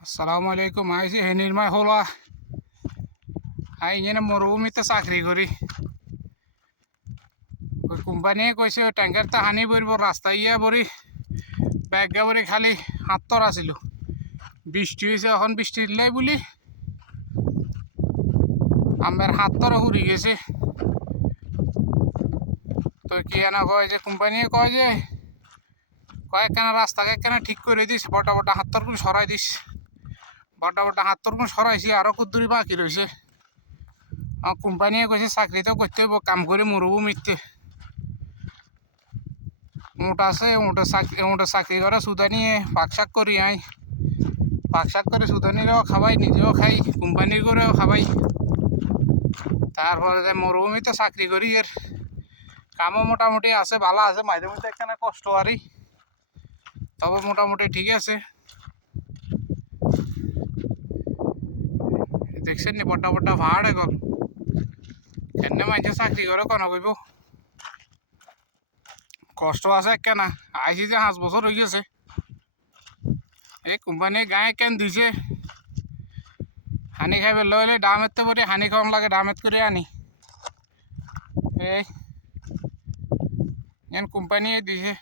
আসসালামু আলাইকুম। আইসি হেনিরমাই হলা আই এনে মরুভূমিতে চাকরি করি। ওই কোম্পানিয়ে কইছে ট্যাঙ্কারটা হানি পড়ব রাস্তা ইয়া পরি ব্যাগা পরি খালি হাতর আছিল। বৃষ্টি হয়েছে, এখন বৃষ্টি দিলাই বলি আমার হাতর উড়ি গেছে। তো কি না কয় যে কোম্পানিয়ে কয় যে কয়েকখানা রাস্তাকে একখানা ঠিক করে দিস, বটা বটা হাতর করে সরাই দিস। বটা বটা হাতর করে সরাইছি, আরো কুদ্দুরি বাকি রয়েছে। কোম্পানিয়ে কইছে চাকরি তো করতে হইব, কাম করে মরুভূমিতে উঁট আছে, উঁটে চাকরি করে সুদানিয়ে পাকশাক করি আই। পাকশাক করে সুদানিরাও খাবাই, নিজেও খাই, কোম্পানির করেও খাবাই। তারপরে মরুভূমিতে চাকরি করি, এর কামও মোটামুটি আছে, ভালো আছে। মাঝে মধ্যে একখানা কষ্ট আরই, তবে মোটামুটি ঠিক আছে। দেখছেন নি বড্ডা বড্ডা পাহাড়, এখন এনে মাঝে চাকরি করে কেন কইব। কষ্ট আছে একখানা। আইসি যে 5 বছর হয়ে গেছে। এই কোম্পানি গায়ে কেন দিছে, হানি খাইবে লইলে ডামেতে পরে হানি খাওয়ান লাগে, ডামেত করে আনি। এই কোম্পানি দিছে।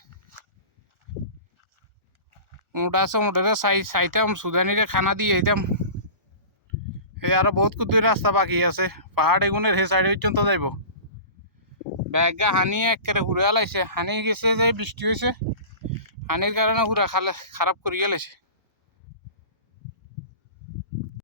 উঁট আছে, উঁটের চাইতাম সুদানিরে খানা দিয়ে যেতাম। এই আরো বহুত কুদুর রাস্তা বাকি আছে, পাহাড় এগুনের হে সাইডে পর্যন্ত যাইব। ব্যাগা হানিয়ে একেবারে ঘুরে আলাইছে। হানি গেছে যে বৃষ্টি হয়েছে, হানির কারণে পুরা খারাপ করিয়ে লাইছে।